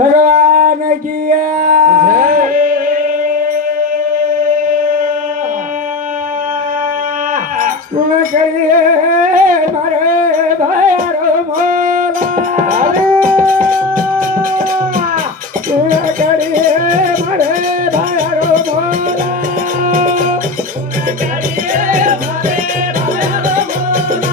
भगवान की सुन करिए मारे भाइरो मोला सुन करिए मारे भाइरो मोला सुन करिए मारे भाइरो मोला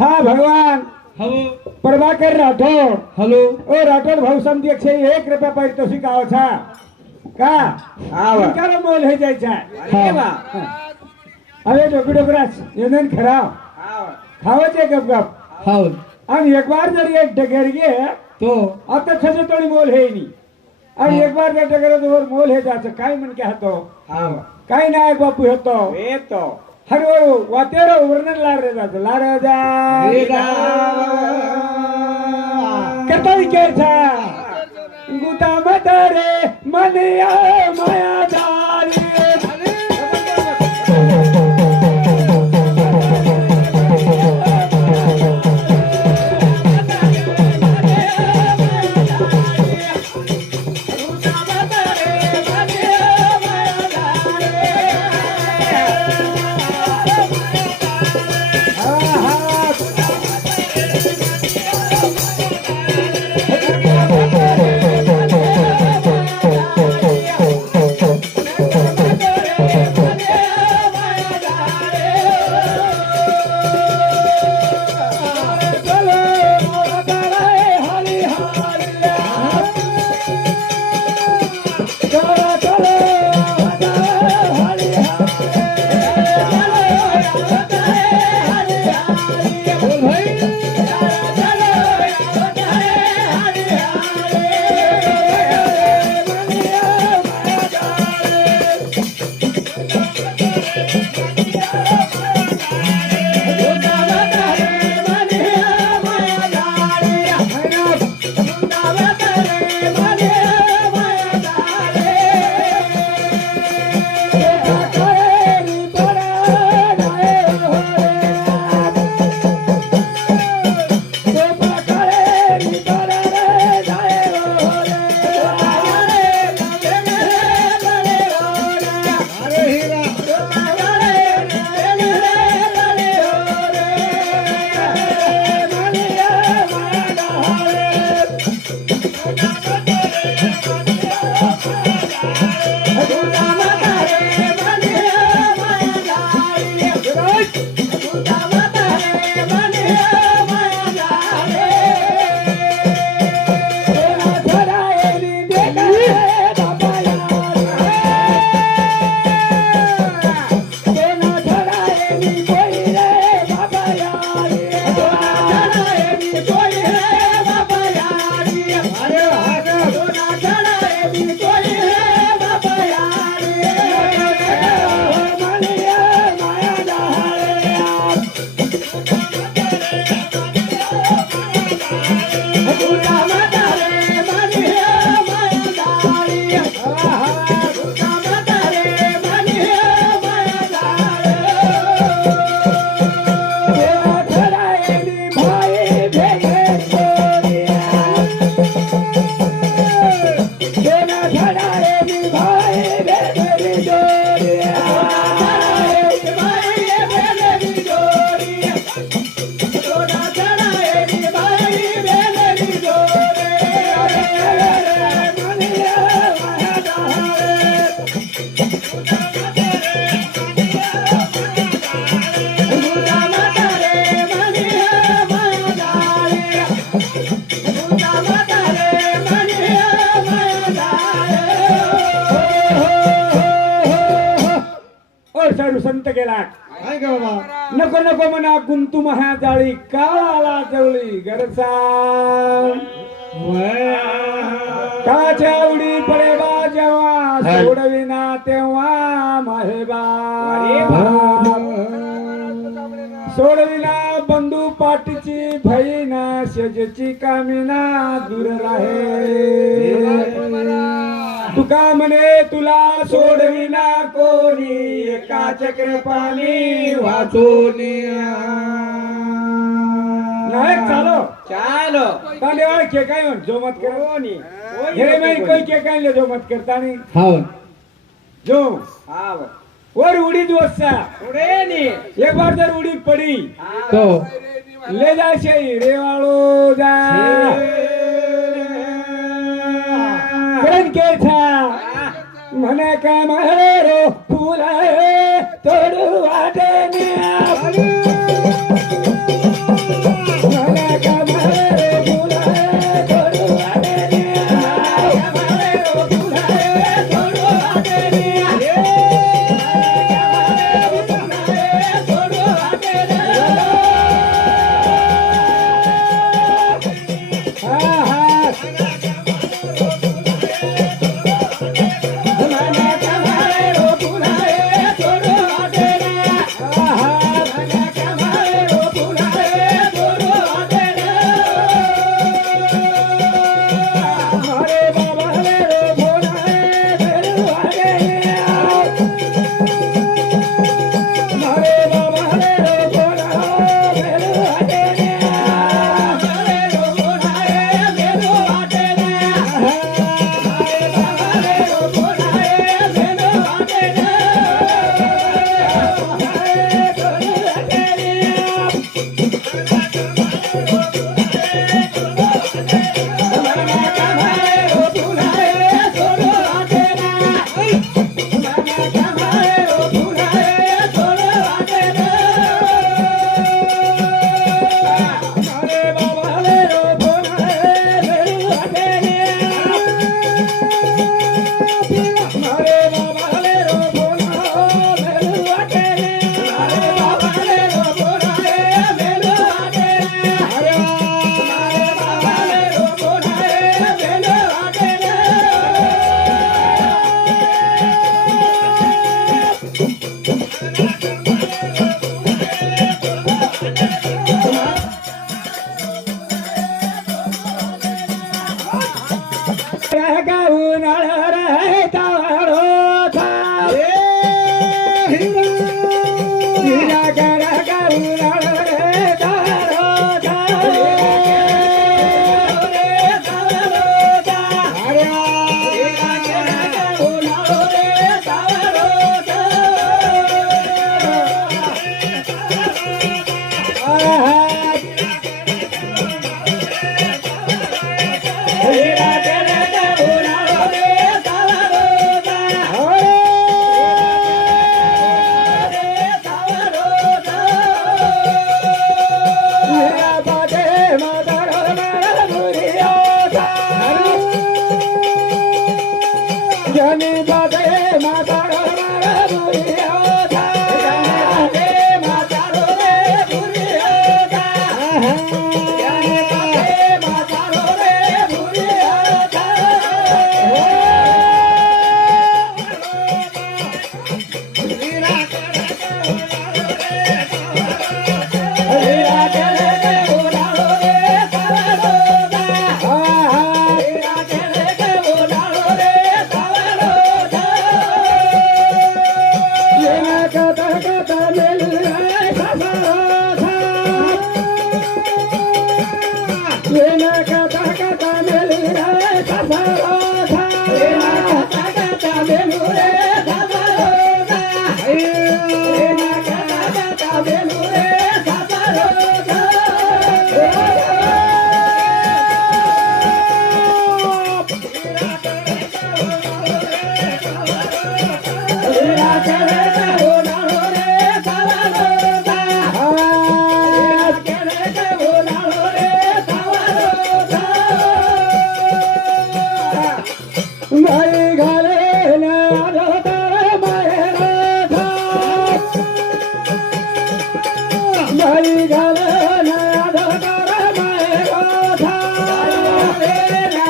हाँ भगवान हलो प्रभाकर राठोड हलो ओ राठोड भाऊ समजी 101 रुपया पारितोषिक आव छा का आवा क्या मोल है जाय छा हाँ अरे डोकी डोकराच येनन खराव खावाचे गप गप हाँ आणि एक बार जर ये डगर गे तो आता छजे तोडी मोल है नी आणि एक बार जर डगर तो मोल है जाच काय मन के हतो हाँ काय नाही बापू होतो येतो हरवळू वातेरो वर्णन लारे जात लारे जा कतई के छा गुता मदरे मनिया माया दारी साडू संत गेला काय ग बाबा नको नको म्हणा गुंतू महा जाळी काळाला जवळी गरजा काच्या उडी पडेबा जेव्हा सोडविना तेव्हा माहेबा सोडविना बंधू पाठीची भईना शेजची कामिना दूर राहे तुका म्हणे तुला सोडविना कोणी एका चक्रपाणी वाचून नाही चालो ચાલો तांडेवाळ के काय म्हण जो मत कर हे मैं कोई के काय जो मत करता नहीं हाव जो हाव और उड़ी दोस्ता उडे नी एक बार जर उड़ी पड़ी तो ले जाए से रेवाड़ो जा करण के था મને કે મારો ફૂલાએ તોડું વાટે ને મને કે મારો ફૂલાએ તોડું વાટે ને મારો ફૂલાએ તોડું વાટે ને તોડું વાટે ને હા હા मातारो मारा बुरियो था जने बादे मातारो मारा बुरियो था जने मातारो रे बुरियो था जने बादे मातारो रे बुरियो था वीरा करे वीरा करे बोलालो रे सावलो दा वीरा करे बोलालो रे सावलो दा ये ना कथा कथा मिल रे सावलो दा ये ना कथा कथा मिल रे सावलो दा ये ना कथा कथा मिल रे सावलो दा ये ना कथा कथा मिल रे सावलो दा वीरा करे बोलालो रे सावलो दा वीरा करे बोलालो रे सावलो दा भाई घरे ना तार मायरा था भाई घरे ना तार मायरा था घरे ना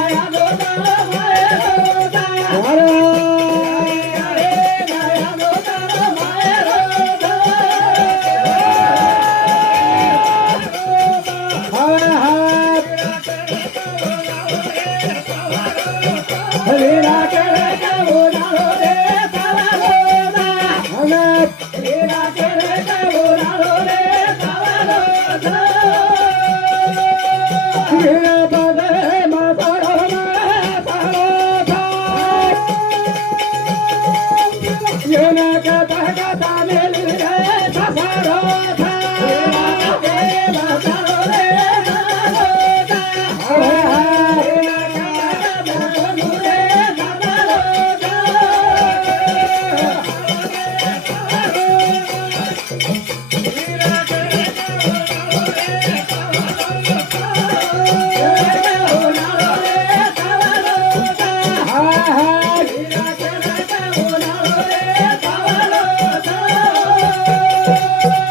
तार मायरा था घरे ना तार मायरा था वीरा करे बोलालो रे सावलो दा वीरा करे बोलालो रे सावलो दा वीरा बदे मातारो मातारो था ये ना कथा कथा मिल रे सावलो था वीरा करे मातारो रे सावलो दा वीरा करे बोलालो रे सावलो दा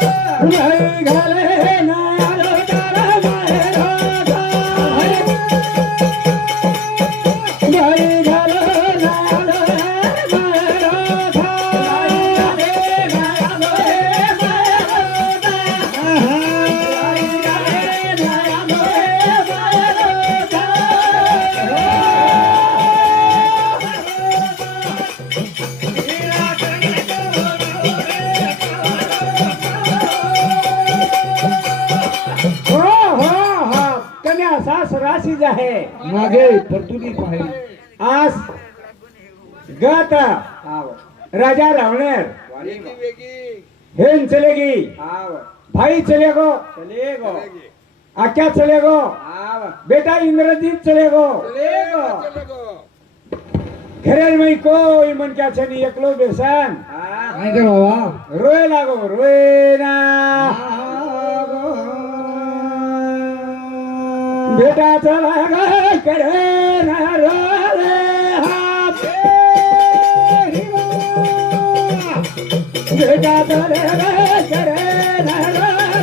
कन्या सास राशी जाहे मागे परतुली पाहिली आस गत आव राजा रावणेर वाली हेन चलेगी आव भाई चलेगो चलेगो आक्या चलेगो आव बेटा इंद्रजीत चलेगो चलेगो घरेर में कोई मन क्या छनी एकलो बेसन आ काय कर बाबा रोए लागो रोए ना बेटा चला गए करे ना रोले हम बेटा चले गए करे ना रोले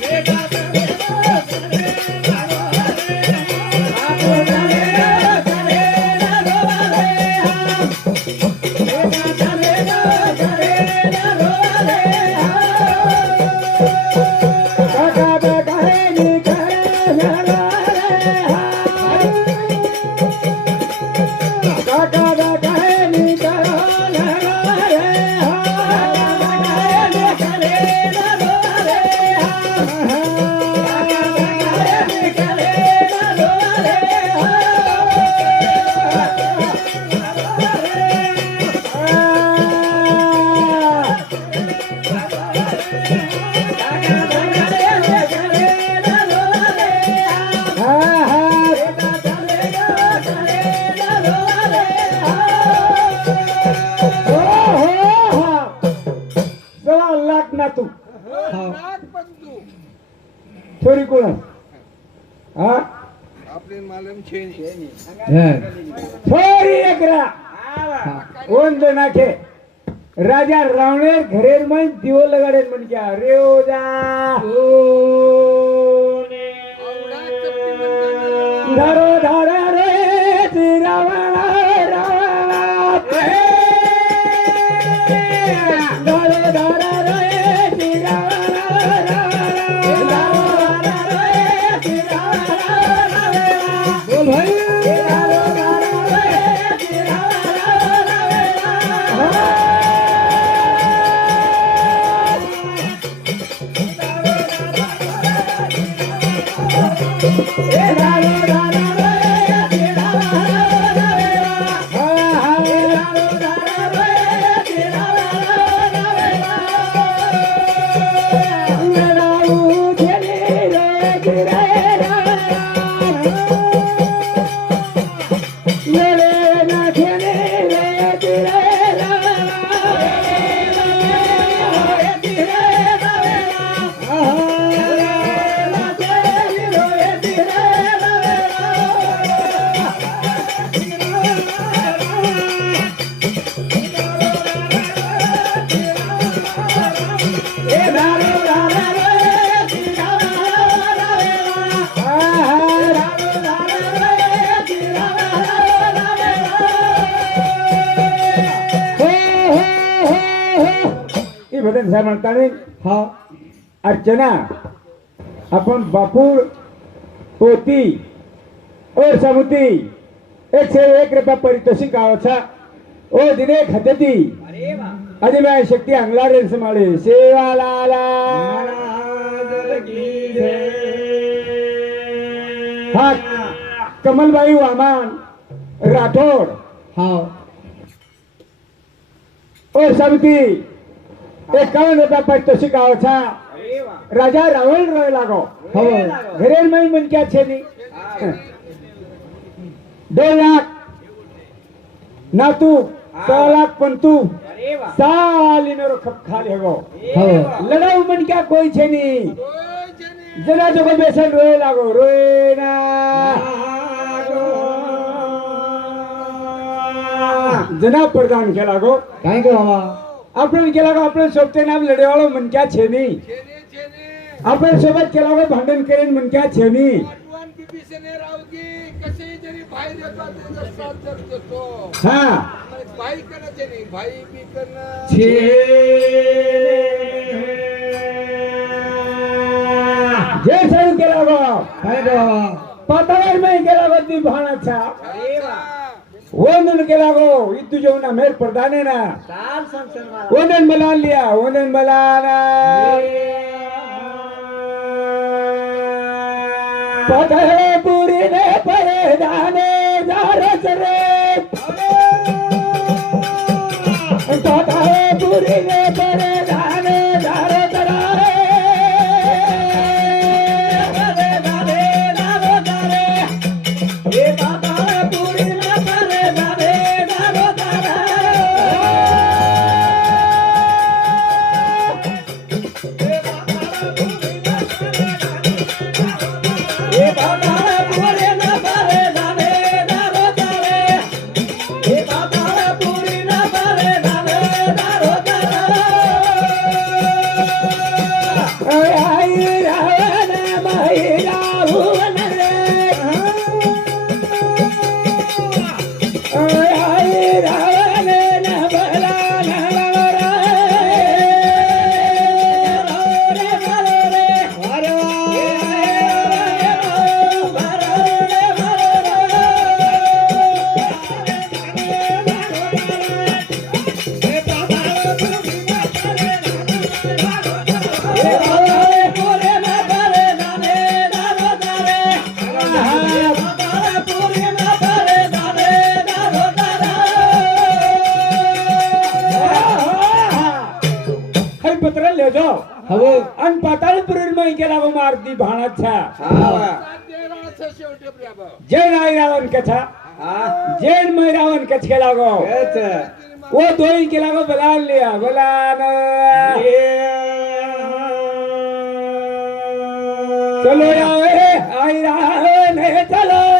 बेटा चले गए करे ना रोले हम चले गए करे ना रोले बेटा चले गए करे ना रोले आपले मालम छेनी थोडी एकरा ओन नाखे राजा रावणे घरेर मन दिवो लगाडेन म्हण क्या रेवजा धारो धारा रे रावणा रावणा धारो धारा रे रावणा रावणा बोल भाई म्हणता हा अर्चना अपन बापुर पोती और समुती 101 रुपया पारितोषिक आवचा ओ दिने खतेती अरे मैं शक्ति अंगला रे समाळे सेवा लाला हा कमलबाई वामान राठोड हा और समुती 51 रुपया पारितोषिक आवचा राजा रावण रोय लागो घरेल में मन क्या छे नी 2 लाख नातू 6 लाख पंतु साली मेरो खप खाली हो लड़ाऊ मन क्या कोई छे नी जरा जो बेसन रोए लागो रोए ना जना प्रदान के लागो काय को हवा आपण केला का आपण सोबते नाम लढेवाळो मन क्या छे नी आपण सोबत केला का भांडण करेन मन क्या छे नी हाँ भाई करना चाहिए भाई भी करना छे जे सही केला गो काय गो पातावर में केला गो ती भाणाचा वंदन केला गो इतु जेवना मेर प्रधाने ना वंदन मला लिया वंदन मला ना पताळे पुरी ने परदाने दारस रे पताळे पुरी ने परदाने दारस रे हवो अन पाताळपुरी में गेला गो मारती भाणाचा जैन आई रावण कथा जैन में रावण कच केला गो वो दोई केला गो बलान लिया बलान चलो यावे आई रावण चलो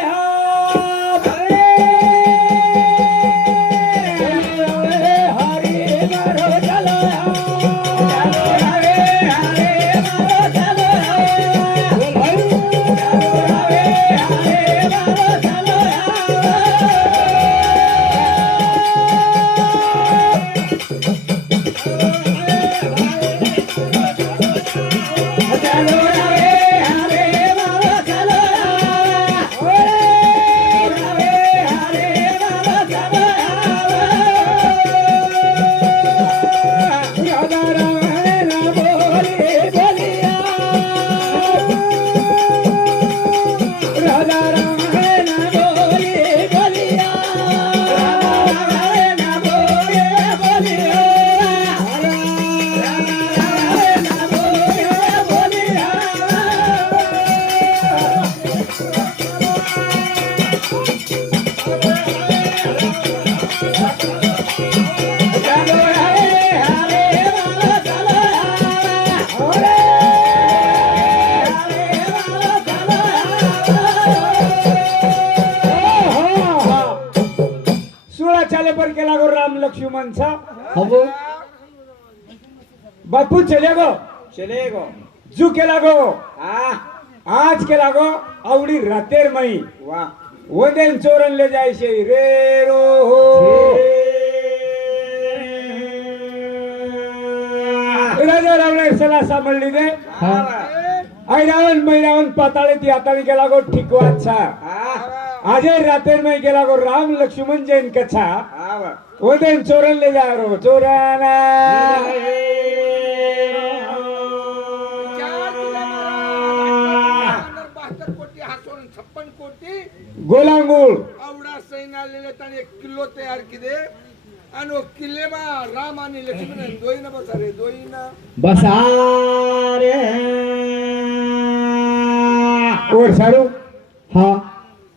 वाले पर केला गो राम लक्ष्मण सा हबो बापू चले गो चलेगो जू केला गो आ आज केला गो आवडी रातेर मई वाह वदेन चोरन ले जाय छे रे रो हो राजा रावण सला सामळली दे आई रावण मै रावण पाताळे ती आताळी गेला गो ठिकवा छा आजे रातेर मई गेला गो राम लक्ष्मण जैन कछा वदेन चोरन ले जा रो चोराना बहात्तर कोटी हातून 56 कोटी गोलांगूळ आवडा सैन्य आलेले त्याने 1 किल्लो तयार केले आणि वो किल्लेमा राम आणि लक्ष्मण दोईनं बसा रे दोईनं बसारे और सारू हाँ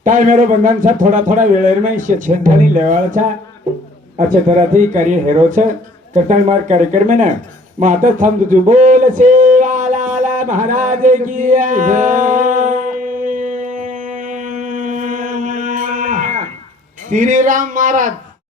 टाइम मेरो बंधन छा थोड़ा थोड़ा वेळेर में छेठानी लेवाळ छा अच्छे तरह थी करिए हेरो छ करतान मार कार्यक्रम में ना माता थम तुझु बोल से लाला महाराज की श्री राम महाराज